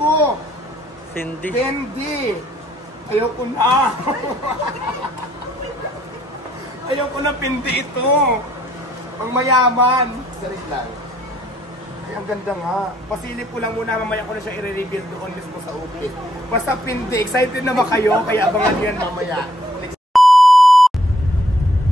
ko. Cindy. Candy. Ayoko na. Ayoko na pindi ito. Pang mayaman. Sarit lang. Ay, ang ganda nga. Pasilip ko lang muna. Mamaya ko na siya i-reveal doon mismo sa upit. Basta pindi. Excited na ba kayo? Kaya abangan nyo yan mamaya.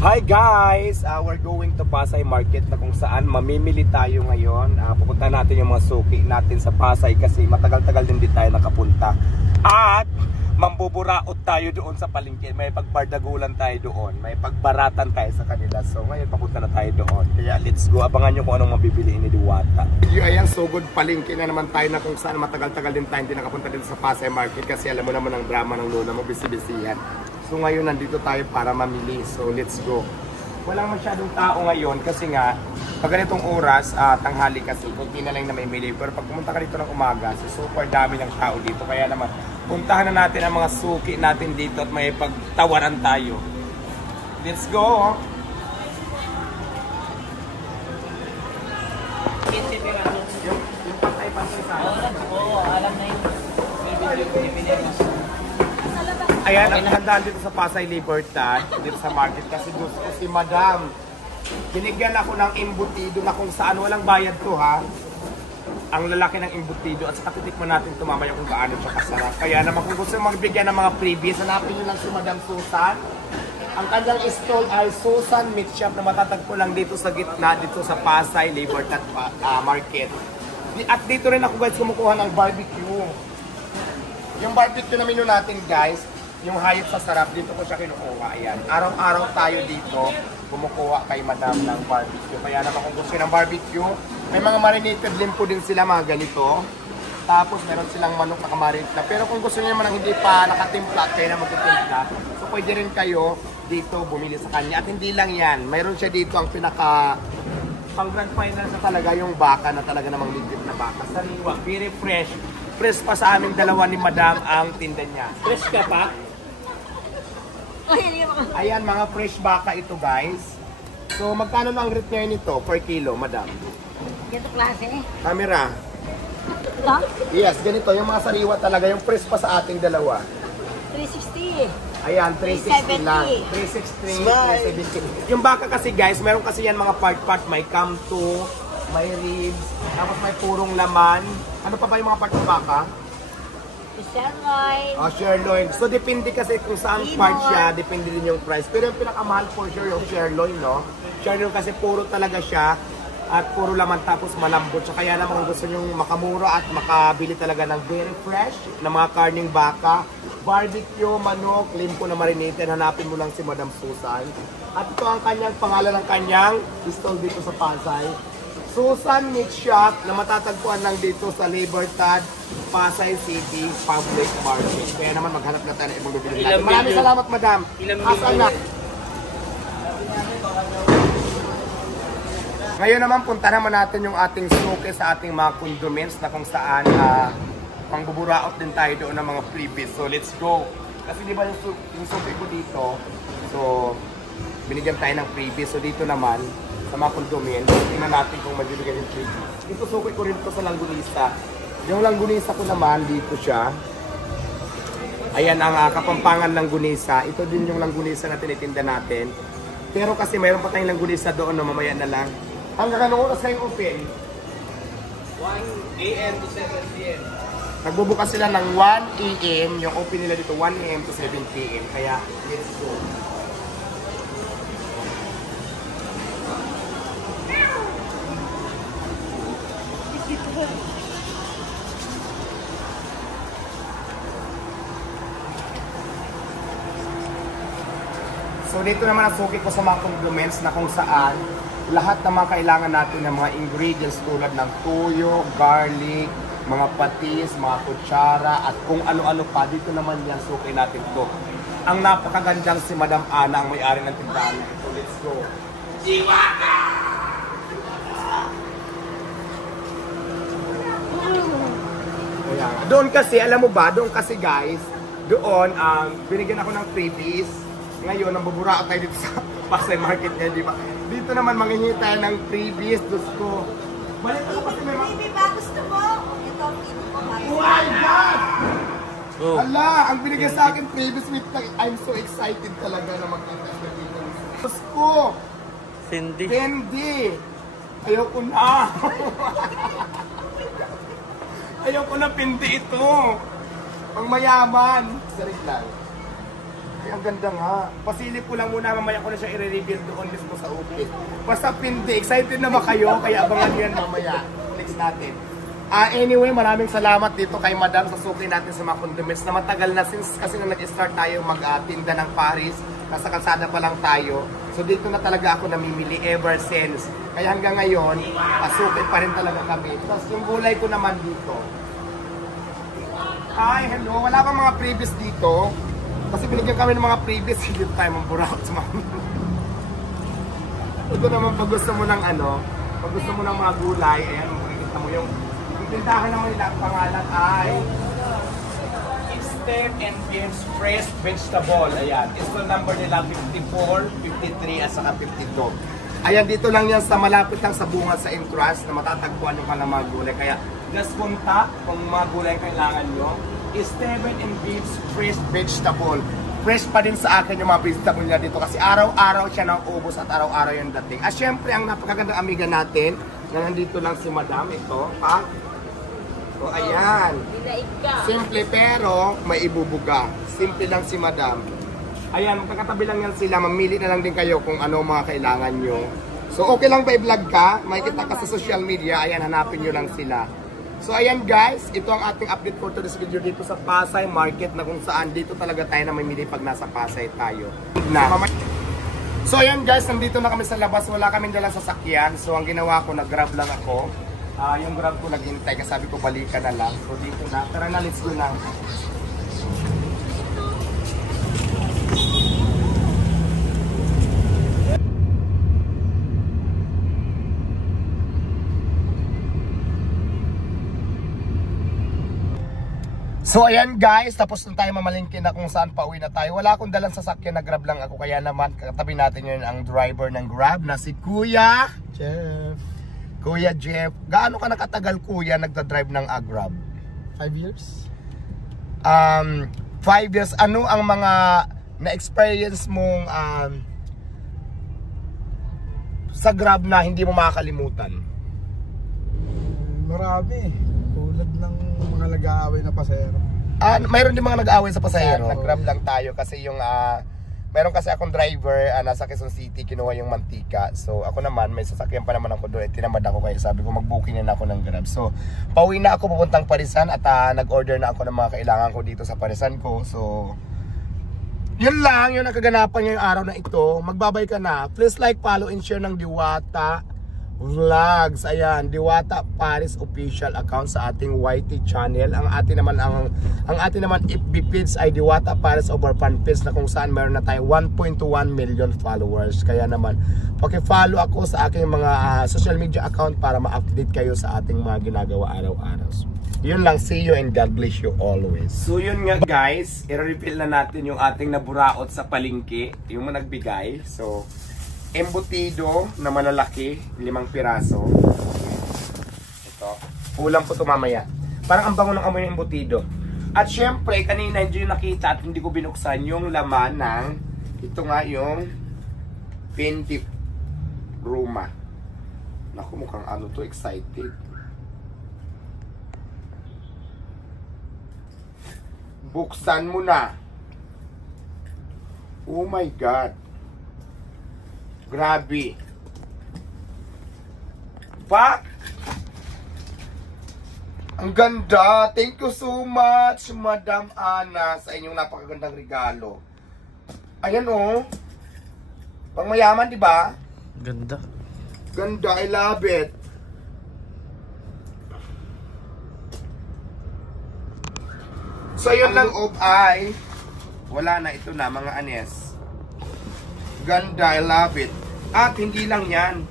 Hi guys! We're going to Pasay Market na kung saan mamimili tayo ngayon. Pupunta natin yung mga suki natin sa Pasay kasi matagal-tagal din tayo nakapunta. At mambuburaot tayo doon sa palengke. May pagbardagulan tayo doon. May pagbaratan tayo sa kanila. So ngayon papunta na tayo doon. Kaya let's go. Abangan nyo kung anong mabibili ni Diwata. Ayan, so good palengke na naman tayo na kung saan matagal-tagal din tayo hindi nakapunta dito sa Pasay Market. Kasi alam mo naman ang drama ng lola mo, bisi-bisihan. So ngayon nandito tayo para mamili. So let's go. Walang masyadong tao ngayon kasi nga pag ganitong oras, tanghali kasi, kunti na lang na may mili. Pero pag pumunta ka dito ng umaga, so super dami ng tao dito. Kaya naman, puntahan na natin ang mga suki natin dito at may pagtawaran tayo. Let's go! Yung patay-patay sa akin. Oo, alam na yun. Ayan, ang handaan dito sa Pasay Libertad, dito sa market, kasi gusto ko si Madam. Binigyan ako ng embutido na kung saan walang bayad to ha. Ang lalaki ng embutido at saka titikman natin ito mamaya kung gaano siya kasarap. Kaya naman kung gusto magbigyan ng mga freebies, hanapin nyo lang si Madam Susan. Ang kanyang stall ay Susan Meat Shop na matatagpo lang dito sa gitna, dito sa Pasay Libertad Market. At dito rin ako guys kumukuha ng barbecue. Yung barbecue na menu natin guys, yung hayop sa sarap, dito ko siya kinukuha. Ayan. Araw-araw tayo dito kumukuha kay Madam ng barbecue. Kaya naman kung gusto ng barbecue, may mga marinated din po din sila mga ganito. Tapos meron silang manok na kamarinate. Pero kung gusto niyo naman hindi pa nakatimpla, kaya na magtitimpla, so pwede rin kayo dito bumili sa kanya. At hindi lang yan, mayroon siya dito ang pinaka pang grand final na talaga yung baka na talaga namang legit na baka. Sariwa, very fresh. Fresh pa sa aming dalawa ni Madam ang tinda niya. Fresh ka pa? Ayan, mga fresh baka ito guys. So magkano lang ang rate ngayon nito per kilo, Madam? Ganito klase eh. Camera. Ito? Yes, ganito. Yung mga sariwa talaga. Yung fresh pa sa ating dalawa. 360 eh. Ayan, 360 lang. 360, 370. Yung baka kasi guys, meron kasi yan mga part-part. May kamto, may ribs, tapos may purong laman. Ano pa ba yung mga part ng baka? Sirloin. Oh, sirloin. So, depende kasi kung saan part siya, depende din yung price. Pero yung pinakamahal for sure yung sirloin, no? Sirloin kasi puro talaga siya at puro laman tapos malambot siya. Kaya naman kung gusto nyo makamura at makabili talaga ng very fresh na mga karning baka, barbecue, manok, limpo na marinated, hanapin mo lang si Madam Susan. At ito ang kanyang pangalan ng kanyang stall dito sa Pasay. Susan Meat Shop na matatagpuan lang dito sa Libertad, Pasay City Public Market. Kaya naman maghanap na tayo ng ibang bibili natin. Maraming salamat, Madam. Asan na? Ngayon naman, punta naman natin yung ating suki sa ating mga condiments na kung saan pangbuburaot din tayo doon ng mga freebies. So, let's go. Kasi di ba yung suki ko dito, so, binigyan tayo ng freebies. So, dito naman, sa mga condiments, tingnan natin kung magbibigay yung freebies. Dito suki ko rin ito sa langgunista. Yung langgunista ko naman, dito siya. Ayan ang Kapampangan langgunisa. Ito din yung langgunisa na tinitinda natin. Pero kasi mayroon pa tayong langgunisa doon, no, mamaya na lang. Hanggang anong oras kayong open? 1 AM to 7 PM. Nagbubukas sila ng 1 AM. Yung open nila dito 1 AM to 7 PM. Kaya, let's go. So dito naman ang suki ko sa mga condiments na kung saan lahat ng mga kailangan natin ng mga ingredients tulad ng tuyo, garlic, mga patis, mga kutsara at kung ano-ano pa. Dito naman yan suki natin to. Ang napakagandang si Madam Ana ang may-ari ng tindahan. So let's go. Diwata! Doon kasi, alam mo ba, doon kasi guys, doon binigyan ako ng freebies. Ngayon, ang bubura tayo dito sa Pasay Market ngayon, di ba? Dito naman manghingi tayo ng freebies. Diyos ko. Balik ako kasi may mga... Baby ba? Gusto mo? Ito ang ito ko. Uy! Oh. Hala, ang binigay sa akin previous week na I'm so excited talaga na magkita sa dito. Diyos ko! Cindy. Hindi! Ayoko na! Ayoko na pindi ito! Pang mayaman! Sarit lang. Ay, ang ganda nga. Pasilip ko lang muna, mamaya ko na siya i-reveal doon mismo sa upit. Basta pindi, excited na ba kayo? Kaya abangan yan mamaya. Next natin. Anyway, maraming salamat dito kay Madam sa suki natin sa mga condiments na matagal na since kasi nung nag-start tayo mag-tinda ng Paris, nasa kalsada pa lang tayo. So dito na talaga ako namimili ever since. Kaya hanggang ngayon, suki pa rin talaga kami. Tapos yung gulay ko naman dito. Hi, hello. Wala bang mga previous dito? Kasi binigyan kami ng mga previous, hindi tayo mamburakot sa mga. Ito naman pag gusto mo ng pag gusto mo ng mga gulay, ayan, makikita mo yung tindahan naman nila, ang pangalan ay Steak and Beans Fresh Vegetable. Ayan, ito number nila 54, 53 at saka 52. Ayan, dito lang yan sa malapit lang sa bungad sa entrance na matatagpuan yung kanilang mga gulay. Kaya just contact kung mga gulay kailangan nyo. Steak and Beans Fresh Vegetable. Fresh pa din sa akin yung mga vegetable nila dito kasi araw-araw siya nang ubos at araw-araw yung dating. At syempre, ang napakagandang amiga natin na nandito lang si Madam, ito, o ayan. Simple pero may ibubuga. Simple lang si Madam. Ayan, magkakatabi lang yan sila. Mamili na lang din kayo kung ano mga kailangan nyo. So okay lang ba i-vlog ka? Makikita ka sa social media. Ayan, hanapin nyo lang sila. So ayan guys, ito ang ating update for today's video dito sa Pasay Market na kung saan dito talaga tayo na mamili pag nasa Pasay tayo. So ayan guys, nandito na kami sa labas. Wala kaming dalang sasakyan. So ang ginawa ko, nag-grab lang ako. Yung grab ko naghintay kasi sabi ko balikan na lang. So dito na. Tara na, let's go na. So ayan guys, tapos na tayo mamalingkin na kung saan pauwi na tayo. Wala akong dalang sasakyan, na grab lang ako. Kaya naman, katabi natin yun ang driver ng grab na si Kuya Jeff. Kuya Jeff. Gaano ka nakatagal kuya nagda-drive ng grab? 5 years? 5 years. Ano ang mga na-experience mong sa grab na hindi mo makakalimutan? Marami. Tulad ng mga nag-aaway na pasahero. Mayroon din mga nag-aaway sa pasahero. Nag-grab lang tayo kasi yung meron kasi akong driver nasa Quezon City, kinuha yung mantika. So ako naman, may sasakyan pa naman ako doon. Tinamad ako kaya sabi ko mag-booking na ako ng grab. So pauwi na ako papuntang Parisan at nag-order na ako ng mga kailangan ko dito sa Parisan ko. So yun lang, yun ang kaganapan ngayong araw na ito. Magbabay ka na. Please like, follow, and share ng Diwata Vlogs. Ayan, Diwata Paris official account sa ating YT channel. Ang ating naman FB page ay Diwata Paris over fan page na kung saan meron na tayo 1.1 million followers. Kaya naman, paki-follow ako sa aking mga social media account para ma-update kayo sa ating mga ginagawa araw-araw. Yun lang, see you and God bless you always. So yun nga guys, i-reveal na natin yung ating naburaot sa palengke, yung nagbigay. So, embutido na malalaki, 5 piraso. Ito, kulang po ito mamaya. Parang ang bango ng amoy ng embutido. At syempre, kanina hindi nyo nakita at hindi ko binuksan yung laman ng, ito nga yung Pinti Roma. Naku, mukhang ano to, excited. Buksan mo na. Oh my God. Grabe. Pak! Ang ganda. Thank you so much, Madam Ana, sa inyong napakagandang regalo. Ayan oh. Pangmayaman, di ba? Ganda. Ganda, I love it. So yun lang loob ay wala na, ito na mga anes. Ganda, I love it. At hindi lang yan,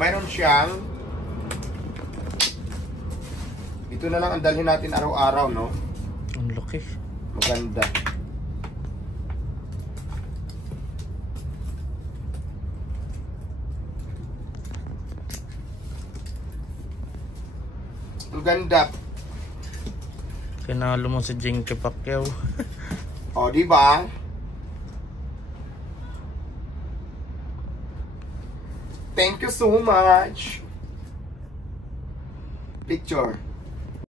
mayroon siyang, ito na lang ang dalhin natin araw-araw, no? Ang laki. Maganda. Ang ganda. Kinalo mo si Jinky Pacquiao. O, di ba? Thank you so much. Picture.